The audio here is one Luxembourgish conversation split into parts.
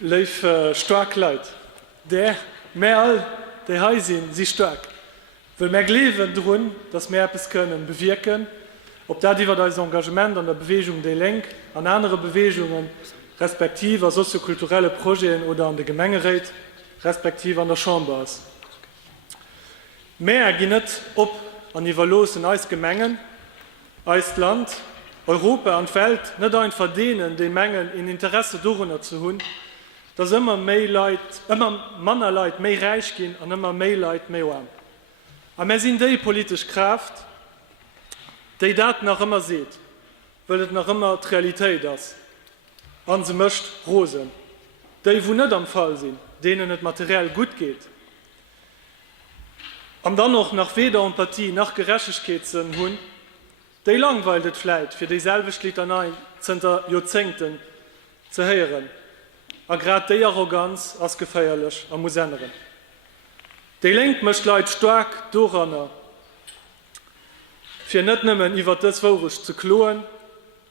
Leif stark Leiit. Der mé all déi Haisinn si stark. Well mé lewen runn, dats Mäpes kënnen bewirken, ob dat iwwer als Engagement an der Bewegung déi lenk, an andere Bewegungen respektiver soziokulturelle Projekten oder an de Gemengeréit, respektiv an der Chambers. Meer gi net op an iwwerlosen Eisgemengen, Eisland, Europa an Welt net ein verdienen, de Mengen in Interesse donner zu hunn, dats immer Manner Leiit méi reich gin an immer méi Leiit méi warm. Am sinn déi politisch Kraft, déi dat nach immer seet, wëllet nach immer d Realitéit ass. An se mëcht Rosen. Déi wo net am Fall sinn, denen et materiell gut geht. Am dann noch nach weder Empathie nach Gerechtigkeiten hunn, déi langweilt fleit fir déiselbe Schlitanei zenter Jozenten ze heieren. A grad déi Arroganz ass geféierlech am Musenneren. Déi lenkt mecht Leiit stark doranner, fir net nëmmen iwwer dës wourech ze kloen,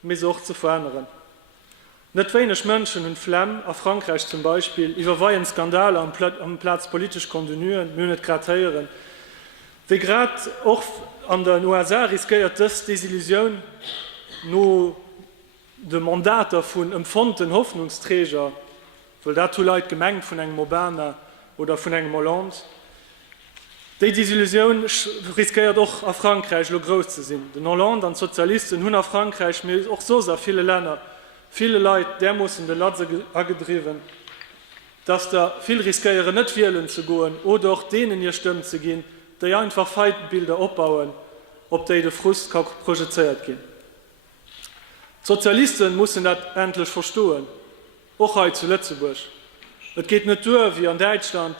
mis och ze verännneren. Net wéineg Mënschen hun Flemm a Frankreich zum Beispiel iwwer weien Skandale am Platz politisch kontinuen, mynet gratéieren. Wie grad och an den USA riskiert dës Desillusioun no de Mandater vun empfonten Hoffnungsträger, weil dat Leiit gemengt vun engem Moderner oder vun engem Hollande. Déi Desillusioun riskiert doch a Frankreich lo groß ze sinn. Den Hollande an Sozialisten hunn a Frankreich mé och so sehr viele Länder, viele Leiit der mussssen de Latze agedriwen, dats da viel riskiere net wieelen ze goen oder auch denen ihr Stimmen ze gin, déi einfach Feitenbilder opbauen, op déi de Frust projizeiert gin. Sozialisten mussssen dat endlich verstoen, och zu Lützeburg. Et geht net dur wie an Deutschland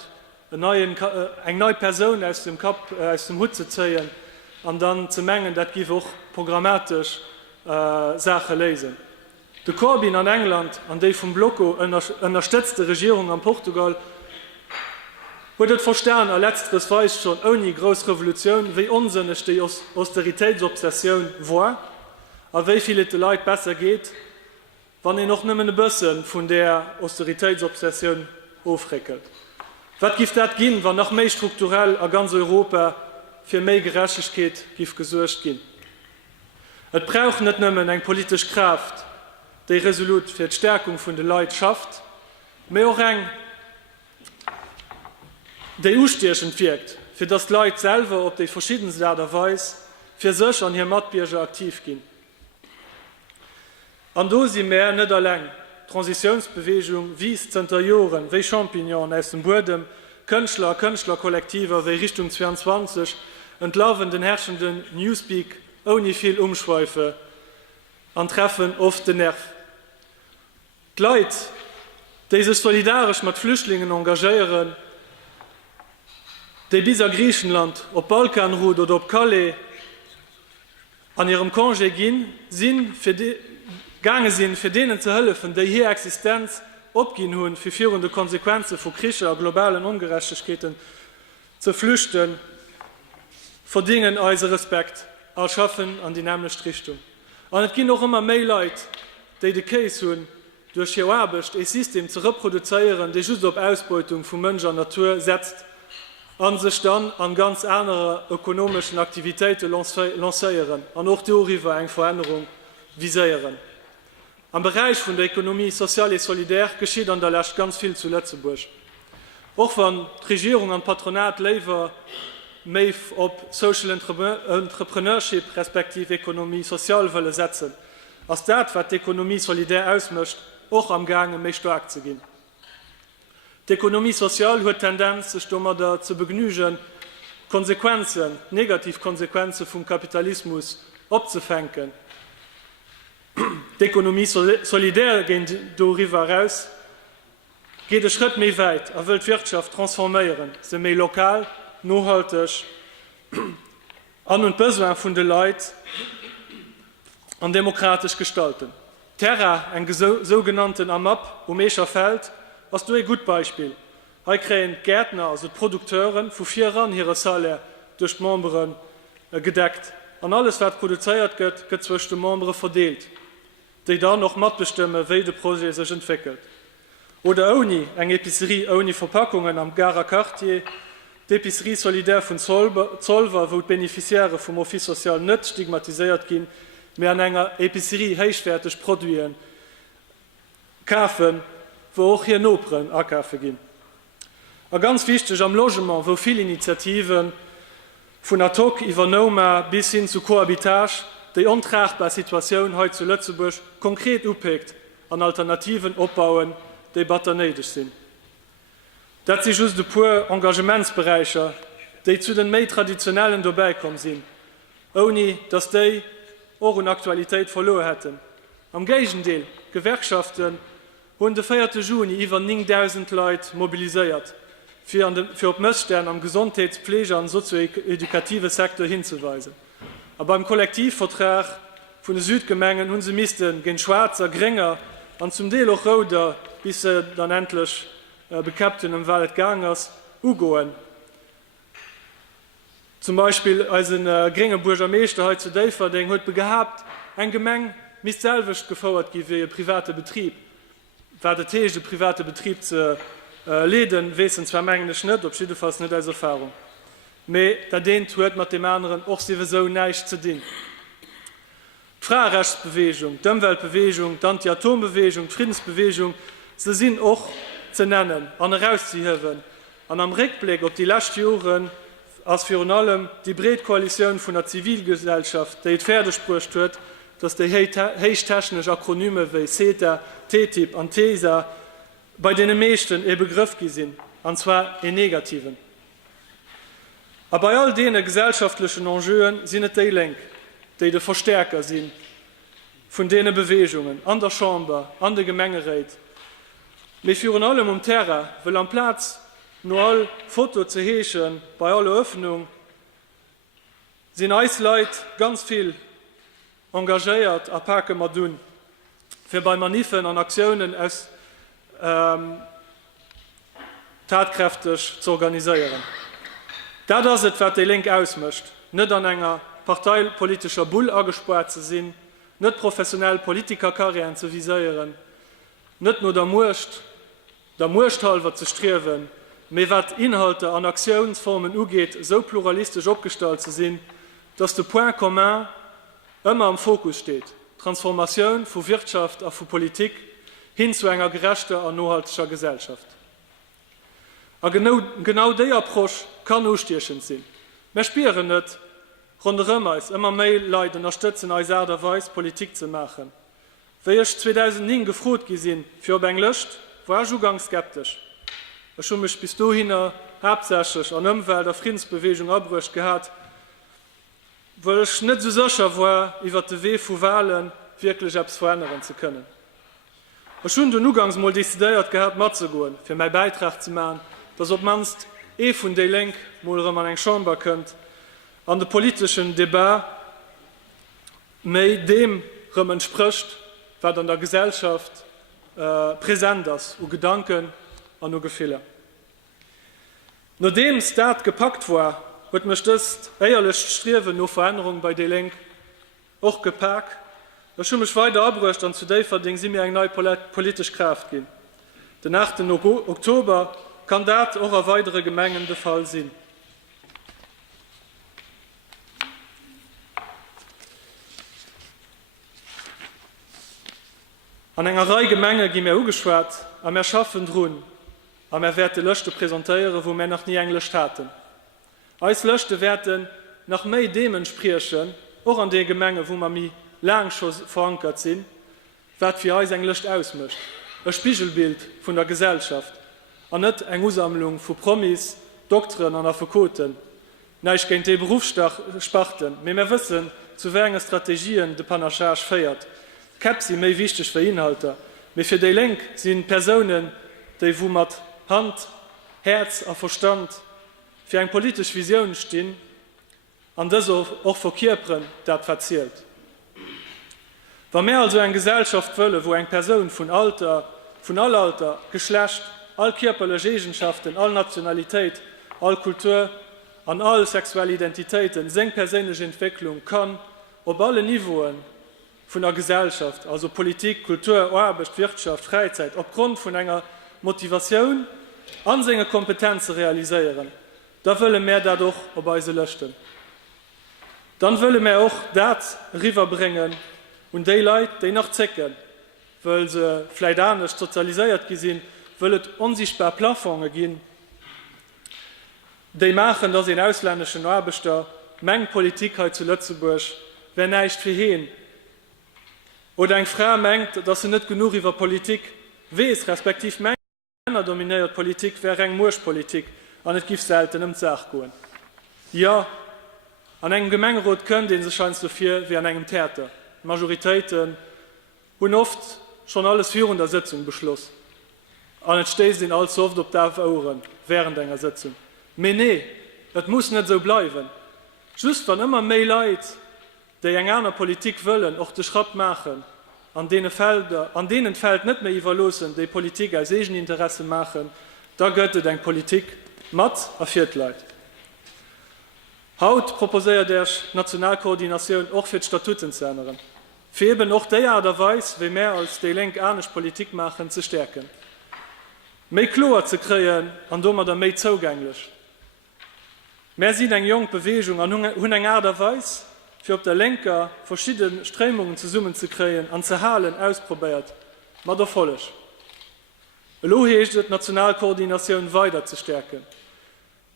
eng neue Person aus dem Hut zu zeien, an dann ze mengen, dat gi auch programmatisch Sache lesen. De Corbyn an England an déi vum Blocco unterstützte Regierung an Portugal huet verstern a letztes Weis schon oni Gros Revolution, wéi onsinnnech die Austeritätsobsession war, a wéi viele de Leiit besser geht, wann noch nëmmen e bëssen vun der Austeritätsobsession ofreckelt. Wat gift dat ginn, wann nach méi strukturell a ganz Europa fir méi Gerechtigkeit gif gesuercht ginn. Et brauch net nëmmen eng politisch Kraft, déi resolut fir d'Stärkung vun de Leiit schafft, méi och eng déi ustierchen virgt, fir dat Leiit selwer op déi verschieden Läderweis fir sech an hir Matbierger aktiv ginn. An do si mé net alleng Transitionsbewegung wies Zenterioren, wéi Champignon aus dem Burdem, Kënchtler, Kënchtlerkollektiver wéi Richtung 22 entlawen den herrschenden Newspeak oni viel Umschweife an treffen oft den Nerv. Gleit, déi se solidarisch mat Flüchtlingen engagéieren, déi bis a Griechenland, op Balkanroute oder op Calais an ihrem Congé ginn, gange sinn fir denen ze hëllefen, déi hier Existenz opginn hunn fir virende Konsequenze vu Kricher a globalen Ungerechtigkeiten ze flüchten, verdingen eise Respekt erschaffen an die nämlich Richtung. An et ginn noch immer méi Leiit, déi de Case hunn durch hier Arbecht e System ze reproduzeieren, déi just op Ausbeutung vum Mënscher Natur setzt, an sech dann an ganz andere ökonomischen Aktivitäten lacéieren, an och Theoriwer eng Veränderung viséieren. Am Bereich vun der Ökonomie sozial et solidär geschieht an der Lächt ganz viel zu Lützeburg. Och wann Regierung an Patronat lewer méi op Social Entrepreneurship respektiv Ökonomie sozial wëlle setzen, ass dat wat d'Ökonomie solidär ausmëcht, och am Gange méi stark ze ginn. D'Ökonomie sozial huet Tendenz sech dommer da ze begnügen, Konsequenzen, Negativkonsequenze vum Kapitalismus opzefänken. D'Ökonomie solidär géint do riwer raus, geht e Schritt méi weit, wëll d'Wirtschaft transforméieren, se méi lokal, nohalteg, an und Besoin vun de Leiit an demokratisch gestalten. Terra, eng sogenannten AMAP, Mecher Feld, ass du e gut Beispiel. Hei kräen Gärtner, also Produkteuren, vu 4 an hire Salär durch Memberen gedeckt. An alles, wat produzéiert gëtt, gëtt zwech de Membre verdeelt, déi da noch mat bestimme, wéi de Projekt sech entwickelt. Oder ONI, eng Epicerie ONI Verpackungen am Gara Quartier, d'Epicerie solidär vun Zollver, wo d Beneficiäre vum Office sozial net stigmatisiert ginn, mé an enger Epicerie heichwerteg Produieren kafen, wo auch hier Nopren akafe ginn. A ganz wichtig am Logement, wo viele Initiativen vun Atok iwwer Noma bis hin zu Kohabitage déi ontragbare Situationun heute zu Lützeburg konkret upegt an Alternativen opbauen, déi batternéideg sinn. Dat si just de puer Engagementsbereicher, déi zu den méi traditionellen dobeikom sinn, oni dats déi och un Aktualitéit verlo hätten. Am Gegendeel Gewerkschaften hunn de 4. Juni iwwer 9.000 Leiit mobiliséiert, fir op Mëstern am Gesundheitspfleger an sozioedukative Sektor hinzuweisen. Aber beim Kollektivvertrag vun de Südgemengen hunn se misisten gen Schwarzer, Grénger an zum Deel och Roder bis se dann endlech bekapten am Wallet Gangers ugoen. Zum Beispiel als een geringe Burgermeester heute zu Däfer, den huet gehabt, ein Gemeng mis selwicht gefauerert gi wie private Betrieb. War der tege private Betrieb ze leden, wesen zwar mengen net, op schi fast net als Erfahrung. Me da den huet mat dem anderen och siwe so neicht ze dien. Frarechtsbewegung, Dëmmweltbewegung, Anti-Atombewegung, Friedensbewegung, se sinn och ze nennen, an herauszuhöwen, an am Rückblick op die Lastjoren als für allem die Breetkoalition vun der Zivilgesellschaft, déi d Pferdesprucht huet, dats de heichtechnisch Akronyme wie CETA, TTIP an TESA bei den meeschten e Begriff gesinn, an zwar e negativen. Aber bei all dene gesellschaftlichen Enjeen sinn et déi lenk, déi de Verstärker sinn vun dene Bewegungen, an der Chamber, an de Gemengereit. Me führen allem Terra will am Platz nur all Foto zu heechen bei aller Öffnung sind Eisleit ganz viel engagéiert a Parke Madun für bei Manifen an Aktionen es tatkräftig zu organisieren. Da das etwa die Link ausmischt, nicht an enger parteipolitischer Bull angespart zu sinn, nicht professionell Politikerkarrieren zu visieren, nicht nur der Murchthalver zu strewen, me wat Inhalte an Aktionsformen ugeht, so pluralistisch abgestaltet zu sinn, dass der Point commun immer am Fokus steht. Transformation von Wirtschaft und von Politik hin zu einer gerechter und nachhaltiger Gesellschaft. Und genau dieser Approach kann ausstechend sein. Wir spüren nicht, rundherum immer mehr Leute unterstützen uns derweise Politik zu machen. Wie ich 2009 gefragt gesehen für Englisch, war ich ganz skeptisch. Ich habe mich bis dahin hauptsächlich an Umwelt- und Friedensbewegung abgebracht gehabt, weil ich nicht so sicher war, über den Weg von Wahlen wirklich etwas verändern zu können. Ich habe den Umgang mal dezidiert gehabt, mitzugehen, für meinen Beitrag zu machen, dass ob man von der Link mal in eine Chamber kommt, an den politischen Debat mit dem entspricht, was in der Gesellschaft präsent ist, und Gedanken und Gefühle. Nachdem es dort gepackt war, wird mich das ehrlich Streben nach Veränderung bei der Link auch gepackt. Ich habe mich weiter abgerüstet und zu der Verding sie mir eine neue politische Kraft geben. Den 8. Oktober kann das auch auf weitere Gemengen der Fall sein. An einer Reihe Gemenge gi mir ugeschwart, am erschaffen droen, am erwerte Löchte präsentiere, wo wir noch nie Englisch hatten. Als Löchte werden nach méi Demen spriechen, auch an de Gemenge, wo man mi lang schon verankert sind, wat für uns Englisch ausmischt. Ein Spiegelbild von der Gesellschaft, an net eng Usammlung von Promis, Doktoren an Advokaten. Neich gegen die Berufssparten, wir wissen, zu welchen Strategien de Panachage feiert. Kap sie méi wichtig für Inhalte. Me für die Lenk sind Personen, die wo mat Hand, Herz und Verstand für eine politische Vision stehen, an das auch verkörpern, das verzählt. Wenn mehr also eine Gesellschaft wolle, wo eine Person von all Alter, Geschlecht, all körperliche Eigenschaften, all Nationalität, all Kultur und all sexuelle Identitäten seine persönliche Entwicklung kann, auf alle Niveauen von der Gesellschaft, also Politik, Kultur, Arbeit, Wirtschaft, Freizeit, aufgrund von einer Motivation an seine Kompetenzen realisieren. Da wollen wir dadurch auf unsere löschen. Dann wollen wir auch das rüberbringen und die Leute, die noch zecken, weil sie vielleicht auch nicht sozialisiert gesehen, wollen unsichtbare Plafonds gehen, die machen, dass in ausländischen Arbeiter Menge Politik heute zu Lützeburg, wenn nicht für ihn. Oder eine Frau meint, dass sie nicht genug über Politik weiß, respektive Männer dominiert Politik, wäre eine Murschpolitik, und es gibt selten im Sach gehen. Ja, an einem Gemeinderat können den sie scheint so viel wie an einem Theater. Majoritäten haben oft schon alles für in der Sitzung beschlossen. Und es steht ihnen allzu oft auf der Ohren während einer Sitzung. Aber nee, das muss nicht so bleiben. Just wenn immer mehr Leute, die eine andere Politik wollen, auch den Schritt machen, an denen fällt nicht mehr überlassen, die Politik als Eigeninteresse machen, da gehört eine Politik mit und für die Leute. Heute proposiert der Nationalkoordination auch für die Statuten zu ändern. Für eben auch die Art und Weise, wie mehr als die Linke ähnliche Politik machen, zu stärken. Mehr klar zu kreieren und damit mehr zugänglich. Wir sind eine junge Bewegung und haben eine Art und Weise, für auf der Linke verschiedene Strömungen zusammen zu kreieren und zu halten, ausprobiert. Mit Erfolg. Lo ist die Nationalkoordination weiter zu stärken.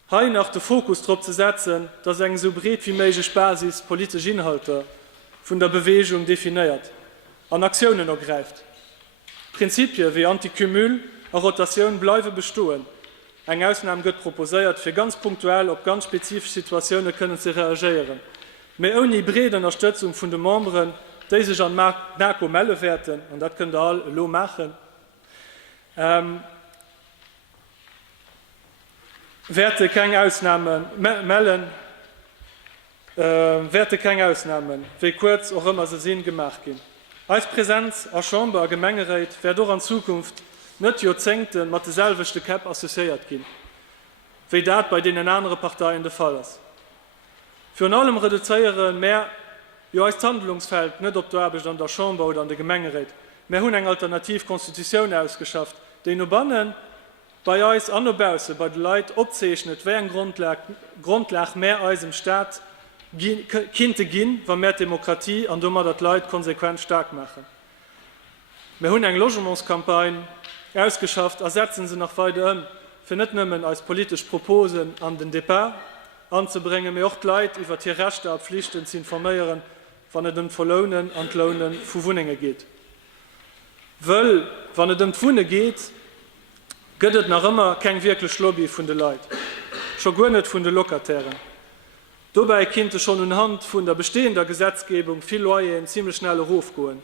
Hier nach den Fokus darauf zu setzen, dass eine so breit wie möglich Basis politische Inhalte von der Bewegung definiert und Aktionen ergreift. Prinzipien wie Antikümül und Rotation bleiben bestehen. Eine Ausnahme wird proposiert, für ganz punktuell auf ganz spezifische Situationen können sie reagieren. Aber ohne breite Unterstützung von den Membern, die sich an NACO melden werden, und das können alle lo machen, werde keine Ausnahmen melden, werde keine Ausnahmen, wie kurz auch immer sie sind, gemacht gehen. Als Präsenz an Chamber, Gemeinderat, wird auch in Zukunft nicht Jahrzehnte mit derselben Cap assoziiert gehen, wie das bei den anderen Parteien der Fall ist. Für allem reduzieren mehr ja als Handlungsfeld nicht ob der Arbeit an der Chamber oder an der Gemeinderat. Wir haben eine Alternativkonstitution ausgeschafft, die nur bannen bei uns anbausen, bei den Leuten abzeichnet, wer ein Grundlage mehr als im Staat könnte gehen, wenn mehr Demokratie und immer das Leute konsequent stark machen. Wir haben eine Logementskampagne ausgeschafft, ersetzen sie noch weiter für nicht nur als politische Proposen an den Debat anzubringen, mir auch die Leute über die Rechte und Pflichten zu informieren, wenn es um Verlohnen und Lohnen von Wohnungen geht. Weil, wenn es um Wohnen geht, gibt es noch immer kein wirkliches Lobby von den Leuten, schon gar nicht von den Lokateuren. Dabei könnte schon anhand von der bestehenden Gesetzgebung viele Leute ziemlich schnell raufgehen.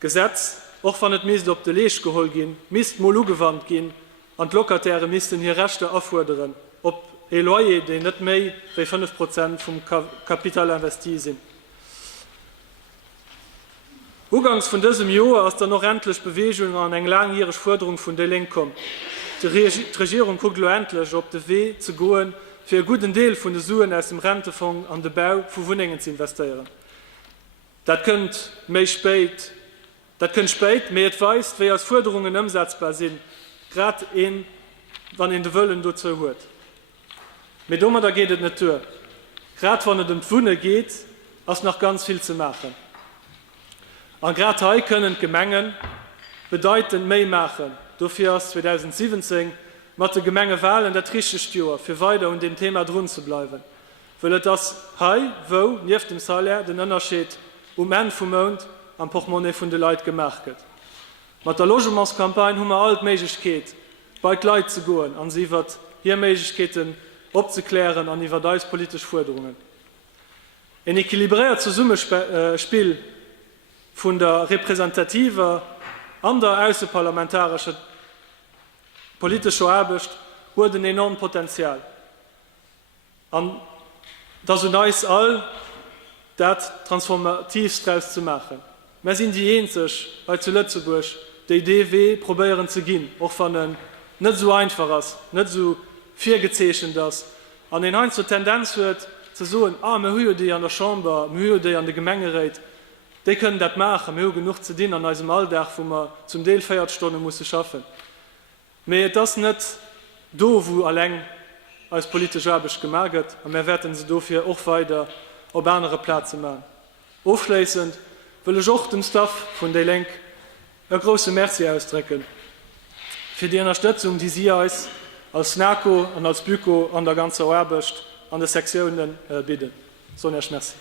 Gesetz, auch wenn es müsste auf die Lege geholt gehen, müsste mal angewandt gehen und die Lokateure müssten hier Rechte auffordern, ob Leute, die nicht mehr als 5% vom Kapital investiert sind. Anfangs von diesem Jahr ist dann noch endlich Bewegung an eine langjährige Forderung von der Linken kommt. Die Regierung guckt endlich auf den Weg zu gehen, für einen guten Teil von den Summen aus dem Rentefonds an den Bau von Wohnungen zu investieren. Das könnte spät, mehr weiß, wie als Forderungen umsetzbar sind, gerade wenn in den Wöllen dazu hört. Mit Dummer da geht es nicht durch. Gerade wenn es um Wohnen geht, ist noch ganz viel zu machen. Und gerade heute können Gemengen bedeutend mehr machen. Dafür ist 2017 mit den Gemengewahlen der richtige Jahr für weiter und dem Thema drin zu bleiben. Weil das heute, wo neben dem Salär den Unterschied Ende vom Monat am Portemonnaie von den Leuten gemacht wird. Mit der Logementskampagne haben wir alle die Möglichkeit, bei den Leuten zu gehen und sie wird hier Möglichkeiten abzuklären an über politische Forderungen. Ein équilibriertes Zusammenspiel von der repräsentativen und der außerparlamentarischen politischen Arbeit hat ein enormes Potenzial. Und das ist uns all, das transformativ daraus zu machen. Wir sind die Einzigen, bei zu Lützeburg, die Idee probieren zu gehen, auch wenn es nicht so einfach ist, nicht so viel gezeichnet ist. Und den Heinz zur Tendenz wird, zu sagen, wir haben die an der Chamber, wir haben die an der Gemeinderat, die können das machen, wir haben genug zu dienen an unserem Alltag, wo wir zum Teil 4 Stunden arbeiten müssen. Aber das nicht do, wo allein als politisch Arbeit gemacht wird, und wir werden sie dafür auch weiter auf andere Plätze machen. Aufschließend will ich auch dem Staff von der Lenk ein großes Merci ausdrücken für die Unterstützung, die Sie uns als NACO und als BÜKO an der ganzen Arbeit an den Sektionen bieten. So, merci.